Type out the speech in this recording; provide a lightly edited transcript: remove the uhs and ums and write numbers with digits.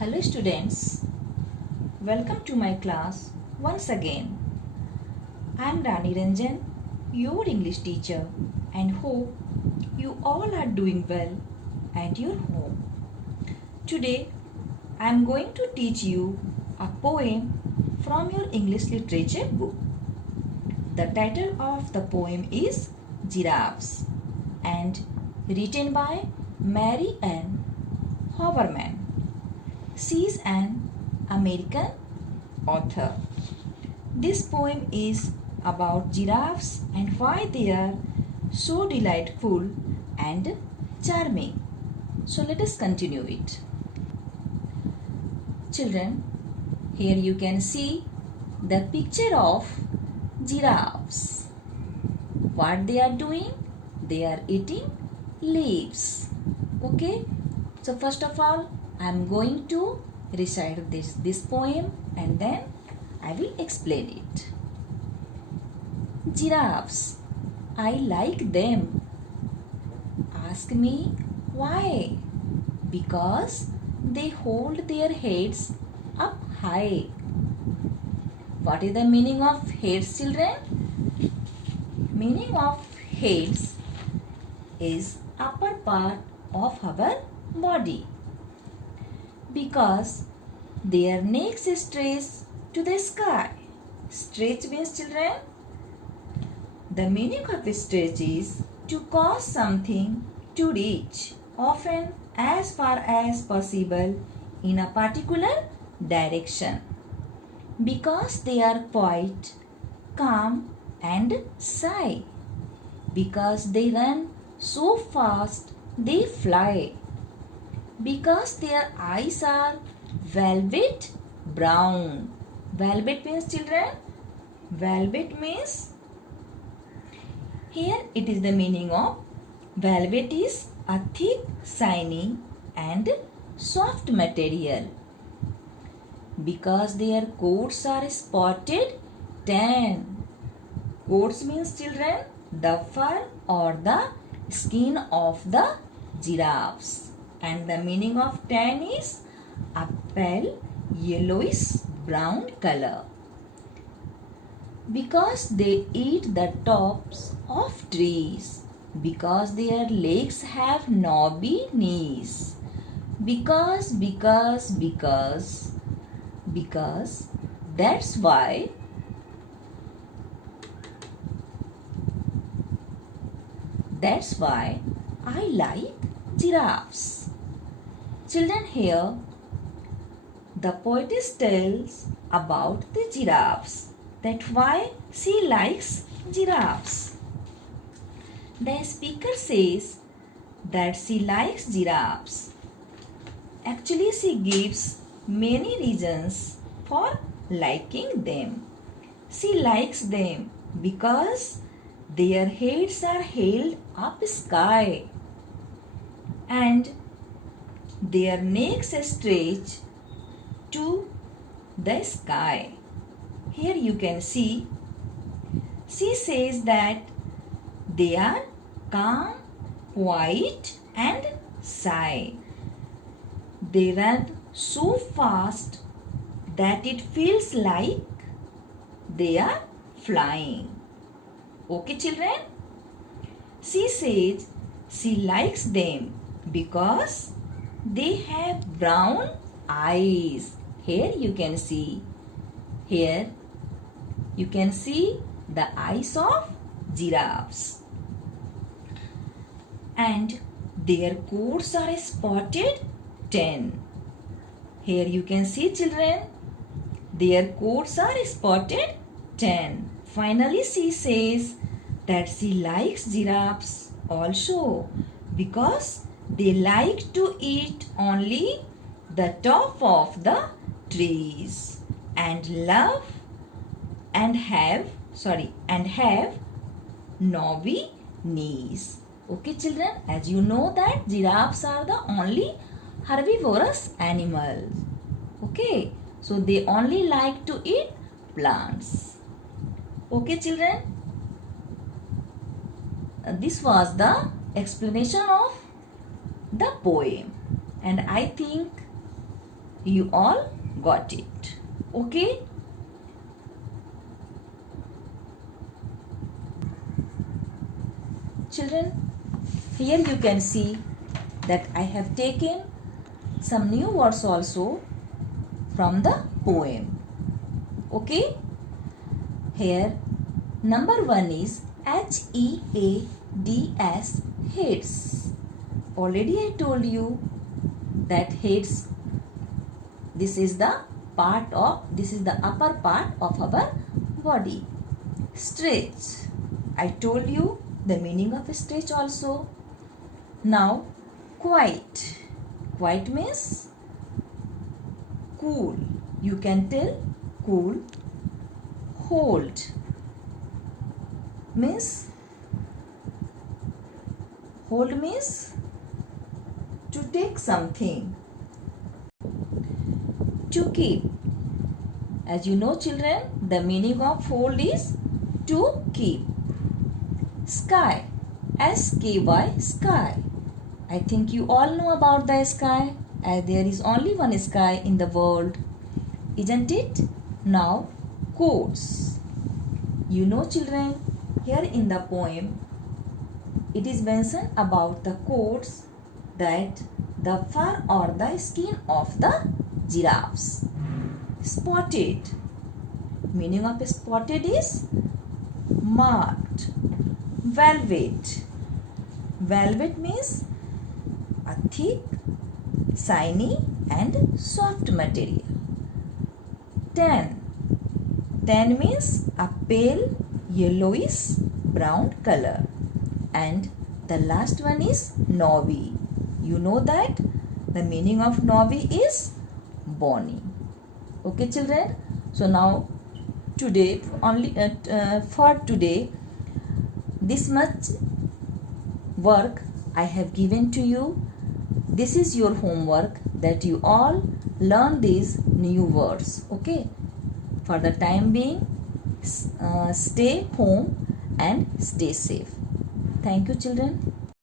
Hello students, welcome to my class once again. I am Rani Ranjan, your English teacher, and hope you all are doing well at your home. Today I am going to teach you a poem from your English literature book. The title of the poem is Giraffes and written by Mary Ann Hoverman. She is an American author. This poem is about giraffes and why they are so delightful and charming. So let us continue it. Children, here you can see the picture of giraffes. What they are doing? They are eating leaves. Okay? So first of all, I am going to recite this poem and then I will explain it. Giraffes, I like them. Ask me why? Because they hold their heads up high. What is the meaning of heads, children? Meaning of heads is upper part of our body. Because their necks stretch to the sky. Stretch means, children, the meaning of stretch is to cause something to reach, often as far as possible in a particular direction. Because they are quiet, calm and shy. Because they run so fast they fly. Because their eyes are velvet brown. Velvet means, children, velvet means, here it is the meaning of velvet is a thick, shiny and soft material. Because their coats are spotted tan. Coats means, children, the fur or the skin of the giraffes. And the meaning of tan is a pale yellowish brown color. Because they eat the tops of trees. Because their legs have knobby knees. Because that's why I like giraffes. Children, here the poetess tells about the giraffes, that why she likes giraffes. The speaker says that she likes giraffes. Actually, she gives many reasons for liking them. She likes them because their heads are held up sky and their necks stretch to the sky. Here you can see, she says that they are calm, quiet and shy. They run so fast that it feels like they are flying. Okay, children? She says she likes them because they have brown eyes. Here you can see. Here you can see the eyes of giraffes. And their coats are spotted tan. Here you can see, children. Their coats are spotted tan. Finally, she says that she likes giraffes also because they like to eat only the top of the trees and have knobby knees. Okay, children, as you know that giraffes are the only herbivorous animals. Okay, so they only like to eat plants. Okay, children, this was the explanation of the poem, and I think you all got it. Okay? Children, here you can see that I have taken some new words also from the poem. Okay? Here number 1 is Heads, heads. Already I told you that heads, this is the upper part of our body. Stretch, I told you the meaning of stretch also. Now quiet, quiet means cool, you can tell cool. Hold means to take something. To keep, as you know children, the meaning of hold is to keep. Sky, S-K-Y, sky. I think you all know about the sky, as there is only one sky in the world, isn't it? Now coats. You know children, here in the poem it is mentioned about the coats, that the fur or the skin of the giraffes. Spotted, meaning of spotted is marked. Velvet, velvet means a thick, shiny and soft material. Tan, tan means a pale yellowish brown color. And the last one is Novi. You know that the meaning of Novi is bony. Okay children, so now today only for today this much work I have given to you. This is your homework, that you all learn these new words. Okay, for the time being, stay home and stay safe. Thank you children.